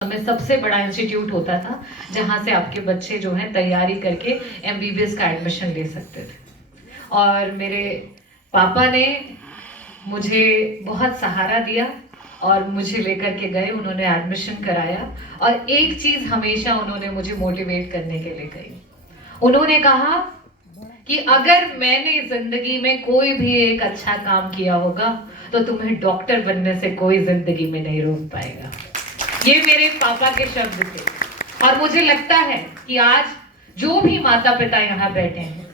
में सबसे बड़ा इंस्टीट्यूट होता था जहाँ से आपके बच्चे जो हैं तैयारी करके एमबीबीएस का एडमिशन ले सकते थे। और मेरे पापा ने मुझे बहुत सहारा दिया और मुझे लेकर के गए, उन्होंने एडमिशन कराया। और एक चीज हमेशा उन्होंने मुझे मोटिवेट करने के लिए कही। उन्होंने कहा कि अगर मैंने जिंदगी में कोई भी एक अच्छा काम किया होगा तो तुम्हें डॉक्टर बनने से कोई जिंदगी में नहीं रोक पाएगा। ये मेरे पापा के शब्द थे। और मुझे लगता है कि आज जो भी माता पिता यहाँ बैठे हैं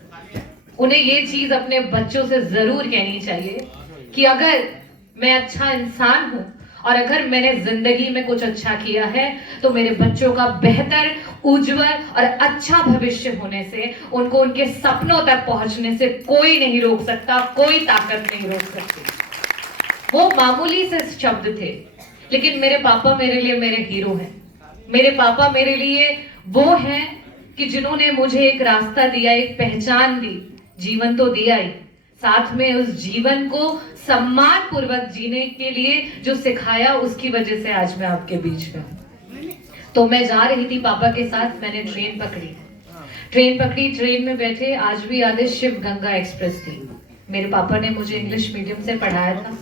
उन्हें ये चीज अपने बच्चों से जरूर कहनी चाहिए कि अगर मैं अच्छा इंसान हूं और अगर मैंने जिंदगी में कुछ अच्छा किया है तो मेरे बच्चों का बेहतर, उज्जवल और अच्छा भविष्य होने से, उनको उनके सपनों तक पहुंचने से कोई नहीं रोक सकता, कोई ताकत नहीं रोक सकती। वो मामूली से शब्द थे, लेकिन मेरे पापा मेरे लिए मेरे हीरो हैं। मेरे पापा मेरे लिए वो हैं कि जिन्होंने मुझे एक रास्ता दिया, एक पहचान दी, जीवन तो दिया ही, साथ में उस जीवन को सम्मान पूर्वक जीने के लिए जो सिखाया, उसकी वजह से आज मैं आपके बीच में हूं। तो मैं जा रही थी पापा के साथ, मैंने ट्रेन पकड़ी, ट्रेन में बैठे, आज भी याद है, शिव गंगा एक्सप्रेस थी। मेरे पापा ने मुझे इंग्लिश मीडियम से पढ़ाया था,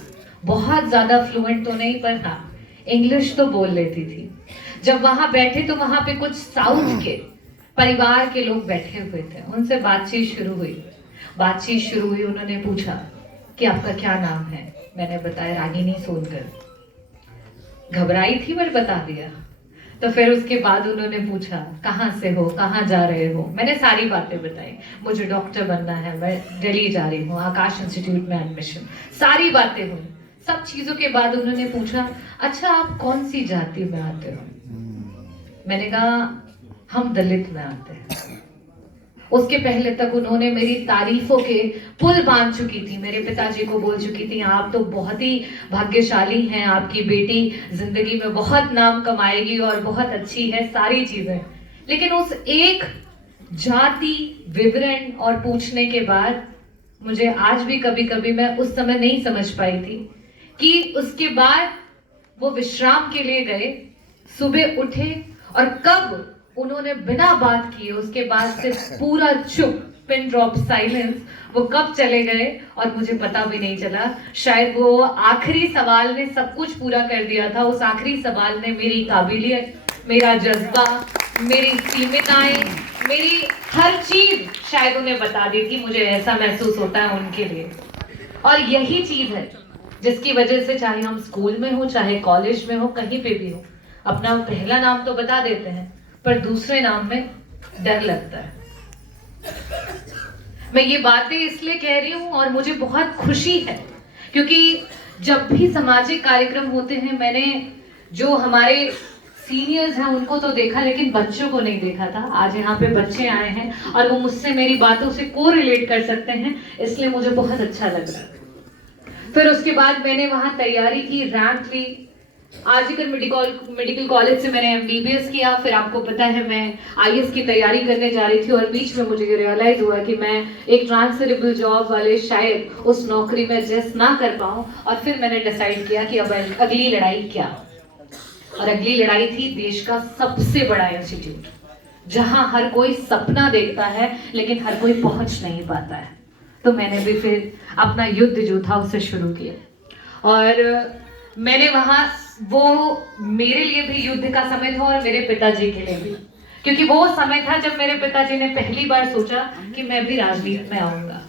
बहुत ज्यादा फ्लुएंट तो नहीं पर हाँ इंग्लिश तो बोल लेती थी। जब वहां बैठे तो वहां पे कुछ साउथ के परिवार के लोग बैठे हुए थे, उनसे बातचीत शुरू हुई। उन्होंने पूछा कि आपका क्या नाम है। मैंने बताया रागिनी सोनकर। घबराई थी पर बता दिया। तो फिर उसके बाद उन्होंने पूछा कहाँ से हो, कहाँ जा रहे हो। मैंने सारी बातें बताई, मुझे डॉक्टर बनना है, मैं दिल्ली जा रही हूँ, आकाश इंस्टीट्यूट में एडमिशन, सारी बातें हुई। सब चीजों के बाद उन्होंने पूछा अच्छा आप कौन सी जाति में आते हो। मैंने कहा हम दलित में आते हैं। उसके पहले तक उन्होंने मेरी तारीफों के पुल बांध चुकी थी, मेरे पिताजी को बोल चुकी थी आप तो बहुत ही भाग्यशाली हैं, आपकी बेटी जिंदगी में बहुत नाम कमाएगी और बहुत अच्छी है, सारी चीजें। लेकिन उस एक जाति विवरण और पूछने के बाद मुझे आज भी कभी कभी, मैं उस समय नहीं समझ पाई थी कि उसके बाद वो विश्राम के लिए गए, सुबह उठे और कब उन्होंने बिना बात किए उसके बाद से पूरा चुप, पिन ड्रॉप साइलेंस, वो कब चले गए और मुझे पता भी नहीं चला। शायद वो आखिरी सवाल ने सब कुछ पूरा कर दिया था। उस आखिरी सवाल ने मेरी काबिलियत, मेरा जज्बा, मेरी सीमितताएं, मेरी हर चीज शायद उन्हें बता दी थी। मुझे ऐसा महसूस होता है उनके लिए। और यही चीज है जिसकी वजह से चाहे हम स्कूल में हो, चाहे कॉलेज में हो, कहीं पे भी हो, अपना पहला नाम तो बता देते हैं पर दूसरे नाम में डर लगता है। मैं ये बातें इसलिए कह रही हूं और मुझे बहुत खुशी है क्योंकि जब भी सामाजिक कार्यक्रम होते हैं, मैंने जो हमारे सीनियर्स हैं उनको तो देखा लेकिन बच्चों को नहीं देखा था। आज यहाँ पे बच्चे आए हैं और वो मुझसे मेरी बातों से कोरिलेट कर सकते हैं, इसलिए मुझे बहुत अच्छा लग रहा है। फिर उसके बाद मैंने वहां तैयारी की, रैंक ली। आरजीकर मेडिकल कॉलेज से मैंने एमबीबीएस किया। फिर आपको पता है मैं आईएएस की तैयारी करने जा रही थी और बीच में मुझे ये रियलाइज हुआ कि मैं एक ट्रांसफरेबल जॉब वाले शायद उस नौकरी में एडजस्ट ना कर पाऊं। और फिर मैंने डिसाइड किया कि अब अगली लड़ाई क्या, और अगली लड़ाई थी देश का सबसे बड़ा इंस्टीट्यूट, जहां हर कोई सपना देखता है लेकिन हर कोई पहुंच नहीं पाता है। तो मैंने भी फिर अपना युद्ध जो था उसे शुरू किया। और मैंने वहां, वो मेरे लिए भी युद्ध का समय था और मेरे पिताजी के लिए भी, क्योंकि वो समय था जब मेरे पिताजी ने पहली बार सोचा कि मैं भी राजनीति में आऊंगा।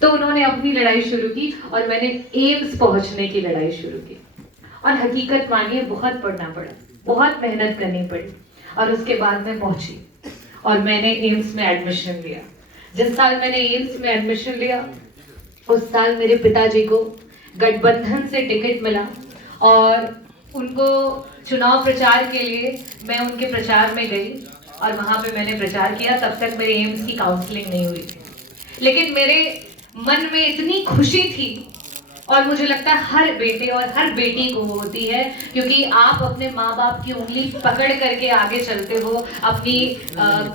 तो उन्होंने अपनी लड़ाई शुरू की और मैंने एम्स पहुंचने की लड़ाई शुरू की। और हकीकत मानिए बहुत पढ़ना पड़ा, बहुत मेहनत करनी पड़ी और उसके बाद मैं पहुंची और मैंने एम्स में एडमिशन लिया। जिस साल मैंने एम्स में एडमिशन लिया उस साल मेरे पिताजी को गठबंधन से टिकट मिला और उनको चुनाव प्रचार के लिए मैं उनके प्रचार में गई और वहां पे मैंने प्रचार किया। तब तक मेरे एम्स की काउंसलिंग नहीं हुई थी, लेकिन मेरे मन में इतनी खुशी थी और मुझे लगता है हर बेटे और हर बेटी को होती है, क्योंकि आप अपने माँ बाप की उंगली पकड़ करके आगे चलते हो, अपनी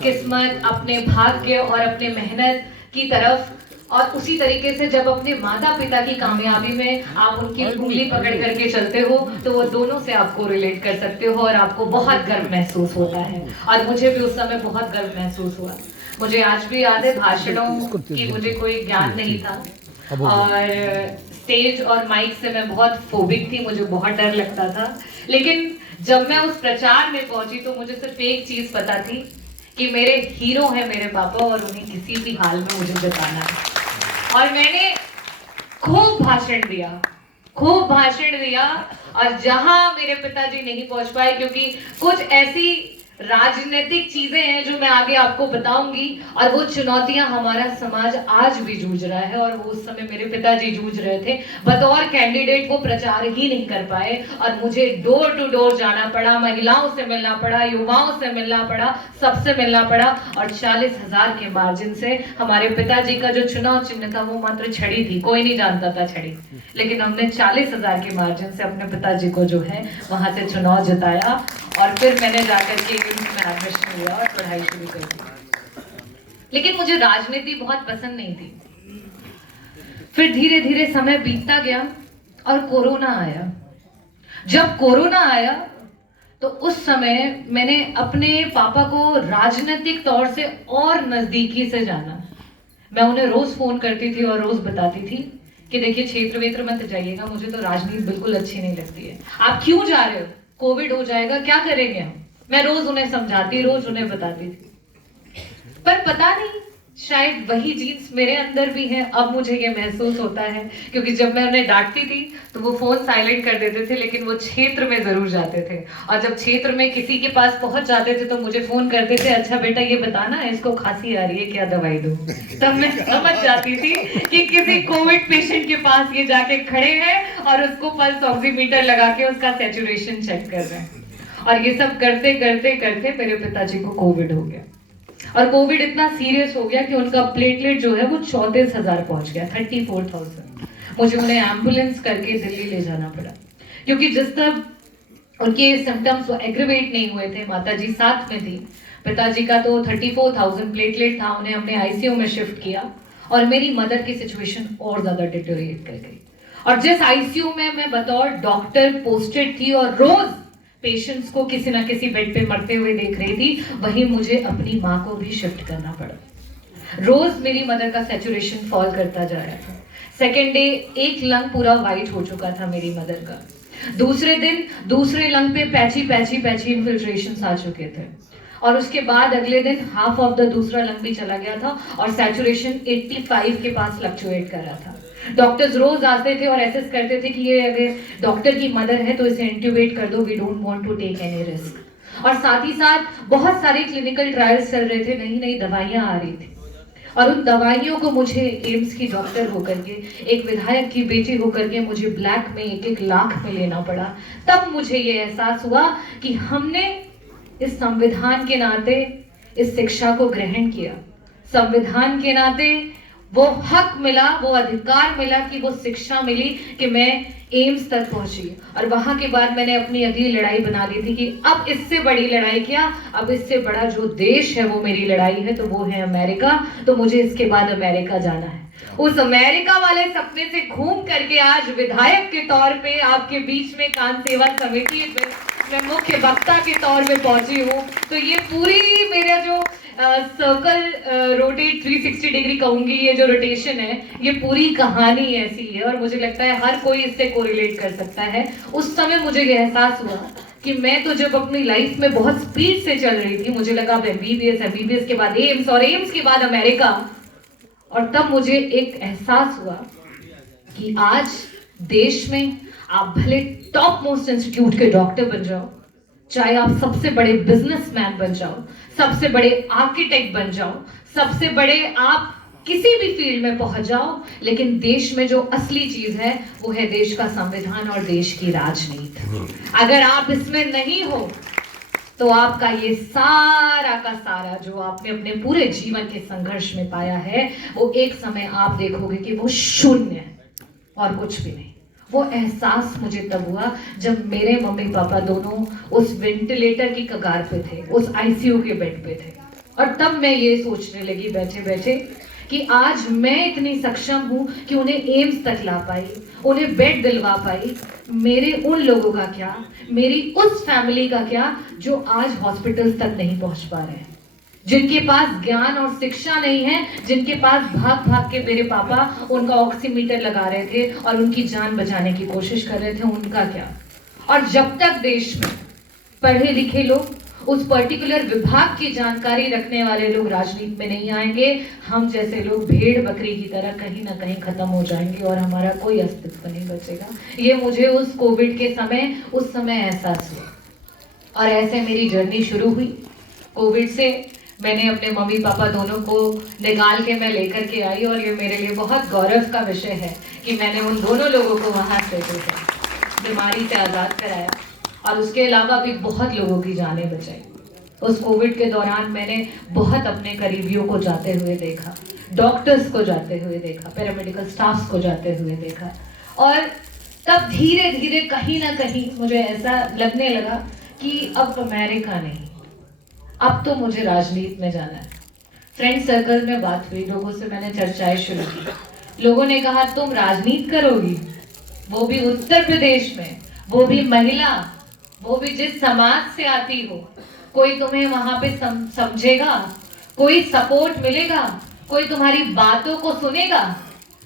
किस्मत, अपने भाग्य और अपने मेहनत की तरफ और उसी तरीके से जब अपने माता पिता की कामयाबी में आप उनकी उंगली पकड़ करके चलते हो तो वो दोनों से आपको रिलेट कर सकते हो और आपको बहुत गर्व महसूस होता है। और मुझे भी उस समय बहुत गर्व महसूस हुआ। मुझे आज भी याद है भाषणों की मुझे कोई ज्ञान नहीं था और स्टेज और माइक से मैं बहुत फोबिक थी, मुझे बहुत डर लगता था। लेकिन जब मैं उस प्रचार में पहुंची तो मुझे सिर्फ एक चीज पता थी कि मेरे हीरो हैं मेरे पापा और उन्हें किसी भी हाल में मुझे जिताना है। और मैंने खूब भाषण दिया और जहां मेरे पिताजी नहीं पहुंच पाए, क्योंकि कुछ ऐसी राजनीतिक चीजें हैं जो मैं आगे आपको बताऊंगी और वो चुनौतियां हमारा समाज आज भी जूझ रहा है और वो उस समय मेरे पिताजी जूझ रहे थे। बतौर कैंडिडेट वो प्रचार ही नहीं कर पाए और मुझे डोर टू डोर जाना पड़ा, महिलाओं से मिलना पड़ा, युवाओं से मिलना पड़ा, सबसे मिलना पड़ा और 40,000 के मार्जिन से हमारे पिताजी का जो चुनाव चिन्ह था वो मात्र छड़ी थी, कोई नहीं जानता था छड़ी, लेकिन हमने 40,000 के मार्जिन से अपने पिताजी को जो है वहां से चुनाव जिताया और फिर मैंने जाकर के एम्स में एडमिशन लिया और पढ़ाई शुरू कर दी। लेकिन मुझे राजनीति बहुत पसंद नहीं थी। फिर धीरे धीरे समय बीतता गया और कोरोना आया। जब कोरोना आया तो उस समय मैंने अपने पापा को राजनीतिक तौर से और नजदीकी से जाना। मैं उन्हें रोज फोन करती थी और रोज बताती थी कि देखिए क्षेत्र वेत्र मत जाइएगा, मुझे तो राजनीति बिल्कुल अच्छी नहीं लगती है। आप क्यों जा रहे हो? कोविड हो जाएगा, क्या करेंगे हम? मैं रोज उन्हें समझाती, रोज उन्हें बताती थी। पर पता नहीं शायद वही जीन्स मेरे अंदर भी है। अब मुझे ये महसूस होता है क्योंकि जब मैं उन्हें डांटती थी तो वो फोन साइलेंट कर देते थे, लेकिन वो क्षेत्र में जरूर जाते थे और जब क्षेत्र में किसी के पास पहुंच जाते थे तो मुझे फोन करते थे, अच्छा बेटा ये बताना इसको खांसी आ रही है, क्या दवाई दूं? तब मैं समझ जाती थी कि किसी कोविड पेशेंट के पास ये जाके खड़े हैं और उसको पल्स ऑक्सीमीटर लगा के उसका सैचुरेशन चेक कर रहे हैं। और ये सब करते करते करते मेरे पिताजी को कोविड हो गया और कोविड इतना सीरियस हो गया कि उनका प्लेटलेट जो है वो 34,000 पहुंच गया, 34,000। मुझे उन्हें एम्बुलेंस करके दिल्ली ले जाना पड़ा क्योंकि जिस तरह उनके सिम्टम्स वो एग्रीवेट नहीं हुए थे। माताजी साथ में थी, पिताजी का तो 34,000 प्लेटलेट था, उन्हें हमने आईसीयू में शिफ्ट किया और मेरी मदर की सिचुएशन और ज्यादा डिटोरिएट कर गई। और जिस आईसीयू में मैं बतौर डॉक्टर पोस्टेड थी और रोज पेशेंट्स को किसी ना किसी बेड पे मरते हुए देख रही थी, वहीं मुझे अपनी माँ को भी शिफ्ट करना पड़ा। रोज मेरी मदर का सैचुरेशन फॉल करता जा रहा था। सेकेंड डे एक लंग पूरा वाइट हो चुका था मेरी मदर का। दूसरे दिन दूसरे लंग पे पैची इन्फिल्ट्रेशन आ चुके थे और उसके बाद अगले दिन हाफ ऑफ द दूसरा लंग भी चला गया था और सैचुरेशन 85 के पास फ्लक्चुएट कर रहा था। डॉक्टर्स रोज आते थे और एसेस करते थे कि ये अगर डॉक्टर की मदर है तो इसे इंट्यूबेट कर दो, we don't want to take any risk. और साथ ही साथ बहुत सारे क्लिनिकल ट्रायल्स चल रहे थे, नई नई दवाइयां आ रही थी और उन दवाइयों को मुझे एम्स की डॉक्टर होकर के, एक विधायक की बेटी होकर के मुझे ब्लैक में 1-1 लाख में लेना पड़ा। तब मुझे ये एहसास हुआ कि हमने इस संविधान के नाते इस शिक्षा को ग्रहण किया, संविधान के नाते वो हक मिला, वो अधिकार मिला कि वो शिक्षा मिली कि मैं एम्स तक पहुंची। और वहां के बाद मैंने अपनी अगली लड़ाई बना ली थी कि अब इससे बड़ी लड़ाई क्या, अब इससे बड़ा जो देश है वो मेरी लड़ाई है, तो वो है अमेरिका। तो मुझे इसके बाद अमेरिका जाना है। उस अमेरिका वाले सपने से घूम करके आज विधायक के तौर पे आपके बीच में कान सेवा समिति में मुख्य वक्ता के तौर पे पहुंची हूँ। तो ये पूरी मेरा जो सर्कल रोटेट 360 डिग्री कहूंगी, ये जो रोटेशन है ये पूरी कहानी ऐसी है और मुझे लगता है हर कोई इससे कोरिलेट कर सकता है। उस समय मुझे ये एहसास हुआ कि मैं तो जब अपनी लाइफ में बहुत स्पीड से चल रही थी, मुझे लगा एमबीबीएस के बाद एम्स और एम्स के बाद अमेरिका, और तब मुझे एक एहसास हुआ कि आज देश में आप भले टॉप मोस्ट इंस्टीट्यूट के डॉक्टर बन जाओ, चाहे आप सबसे बड़े बिजनेसमैन बन जाओ, सबसे बड़े आर्किटेक्ट बन जाओ, सबसे बड़े आप किसी भी फील्ड में पहुंच जाओ, लेकिन देश में जो असली चीज है वो है देश का संविधान और देश की राजनीति। अगर आप इसमें नहीं हो तो आपका ये सारा का सारा जो आपने अपने पूरे जीवन के संघर्ष में पाया है वो एक समय आप देखोगे कि वो शून्य है और कुछ भी नहीं। वो एहसास मुझे तब हुआ जब मेरे मम्मी पापा दोनों उस वेंटिलेटर की कगार पे थे, उस आईसीयू के बेड पे थे। और तब मैं ये सोचने लगी बैठे बैठे कि आज मैं इतनी सक्षम हूं कि उन्हें एम्स तक ला पाई, उन्हें बेड दिलवा पाई। मेरे उन लोगों का क्या, मेरी उस फैमिली का क्या जो आज हॉस्पिटल्स तक नहीं पहुंच पा रहे हैं, जिनके पास ज्ञान और शिक्षा नहीं है, जिनके पास भाग भाग के मेरे पापा उनका ऑक्सीमीटर लगा रहे थे और उनकी जान बचाने की कोशिश कर रहे थे, उनका क्या। और जब तक देश में पढ़े लिखे लोग, उस पर्टिकुलर विभाग की जानकारी रखने वाले लोग राजनीति में नहीं आएंगे, हम जैसे लोग भेड़ बकरी की तरह कहीं ना कहीं खत्म हो जाएंगे और हमारा कोई अस्तित्व नहीं बचेगा। ये मुझे उस कोविड के समय उस समय एहसास हुआ और ऐसे मेरी जर्नी शुरू हुई। कोविड से मैंने अपने मम्मी पापा दोनों को निकाल के मैं लेकर के आई और ये मेरे लिए बहुत गौरव का विषय है कि मैंने उन दोनों लोगों को वहाँ से बीमारी से आज़ाद कराया और उसके अलावा भी बहुत लोगों की जानें बचाई। उस कोविड के दौरान मैंने बहुत अपने करीबियों को जाते हुए देखा, डॉक्टर्स को जाते हुए देखा, पैरामेडिकल स्टाफ्स को जाते हुए देखा और तब धीरे धीरे कहीं ना कहीं मुझे ऐसा लगने लगा कि अब अमेरिका नहीं, अब तो मुझे राजनीति में जाना है। फ्रेंड सर्कल में बात हुई, लोगों से मैंने चर्चाएं शुरू की। लोगों ने कहा तुम राजनीति करोगी, वो भी उत्तर प्रदेश में, वो भी महिला, वो भी जिस समाज से आती हो, कोई तुम्हें वहां पे समझेगा, कोई सपोर्ट मिलेगा, कोई तुम्हारी बातों को सुनेगा।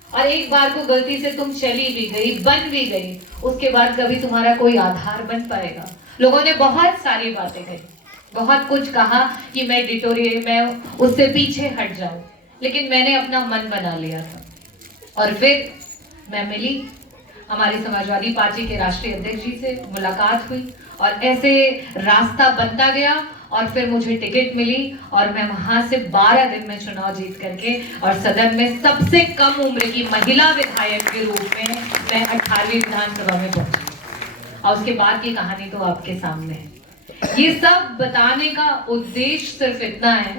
और एक बार को गलती से तुम चली भी गई, बन भी गई, उसके बाद कभी तुम्हारा कोई आधार बन पाएगा। लोगों ने बहुत सारी बातें कही, बहुत कुछ कहा कि मैं उससे पीछे हट जाऊं, लेकिन मैंने अपना मन बना लिया था। और फिर मैं मिली, हमारी समाजवादी पार्टी के राष्ट्रीय अध्यक्ष जी से मुलाकात हुई और ऐसे रास्ता बनता गया और फिर मुझे टिकट मिली और मैं वहां से 12 दिन में चुनाव जीत करके और सदन में सबसे कम उम्र की महिला विधायक के रूप में मैं 18वीं विधानसभा में पहुंची। और उसके बाद की कहानी तो आपके सामने है। ये सब बताने का उद्देश्य सिर्फ इतना है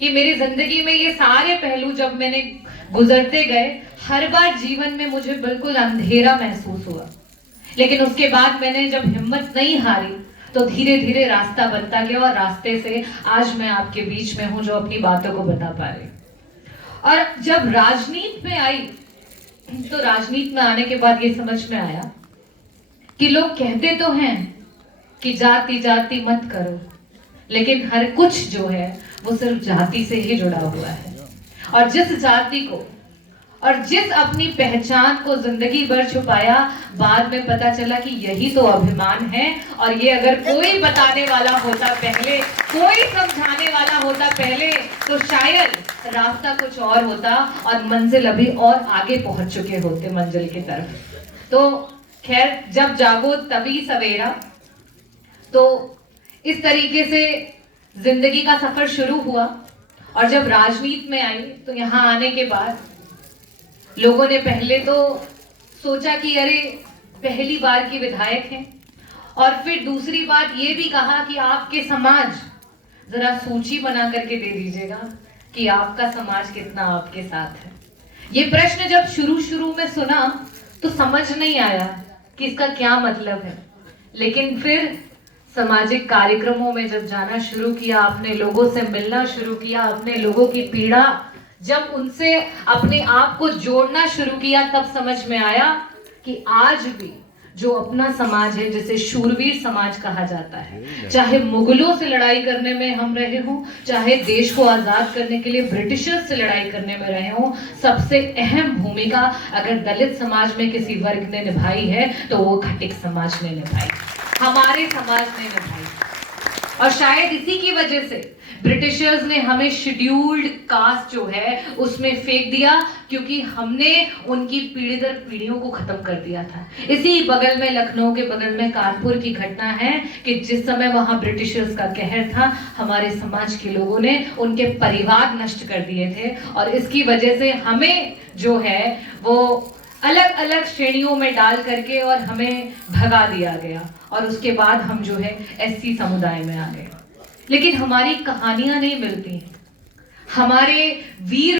कि मेरी जिंदगी में ये सारे पहलू जब मैंने गुजरते गए, हर बार जीवन में मुझे बिल्कुल अंधेरा महसूस हुआ, लेकिन उसके बाद मैंने जब हिम्मत नहीं हारी तो धीरे धीरे रास्ता बनता गया और रास्ते से आज मैं आपके बीच में हूं जो अपनी बातों को बता पा रही। और जब राजनीति में आई तो राजनीति में आने के बाद ये समझ में आया कि लोग कहते तो हैं कि जाति जाति मत करो, लेकिन हर कुछ जो है वो सिर्फ जाति से ही जुड़ा हुआ है। और जिस जाति को और जिस अपनी पहचान को जिंदगी भर छुपाया, बाद में पता चला कि यही तो अभिमान है। और ये अगर कोई बताने वाला होता पहले, कोई समझाने वाला होता पहले, तो शायद रास्ता कुछ और होता और मंजिल अभी और आगे पहुंच चुके होते मंजिल की तरफ। तो खैर, जब जागो तभी सवेरा। तो इस तरीके से जिंदगी का सफर शुरू हुआ और जब राजनीति में आई तो यहाँ आने के बाद लोगों ने पहले तो सोचा कि अरे पहली बार की विधायक हैं, और फिर दूसरी बात ये भी कहा कि आपके समाज, जरा सूची बना करके दे दीजिएगा कि आपका समाज कितना आपके साथ है। ये प्रश्न जब शुरू में सुना तो समझ नहीं आया कि इसका क्या मतलब है, लेकिन फिर सामाजिक कार्यक्रमों में जब जाना शुरू किया, अपने लोगों से मिलना शुरू किया, अपने लोगों की पीड़ा जब उनसे अपने आप को जोड़ना शुरू किया, तब समझ में आया कि आज भी जो अपना समाज है, जिसे शूरवीर समाज कहा जाता है, चाहे मुगलों से लड़ाई करने में हम रहे हों, चाहे देश को आजाद करने के लिए ब्रिटिशर्स से लड़ाई करने में रहे हों, सबसे अहम भूमिका अगर दलित समाज में किसी वर्ग ने निभाई है तो वो खटिक समाज ने निभाई, हमारे समाज ने निभाई। और शायद इसी की वजह से ब्रिटिशर्स ने हमें शेड्यूल्ड कास्ट जो है उसमें फेंक दिया, क्योंकि हमने उनकी पीढ़ी दर पीढ़ियों को खत्म कर दिया था। इसी बगल में, लखनऊ के बगल में कानपुर की घटना है कि जिस समय वहां ब्रिटिशर्स का कहर था, हमारे समाज के लोगों ने उनके परिवार नष्ट कर दिए थे और इसकी वजह से हमें जो है वो अलग अलग श्रेणियों में डाल करके और हमें भगा दिया गया और उसके बाद हम जो है एससी समुदाय में आ गए। लेकिन हमारी कहानियां नहीं मिलती, हमारे वीर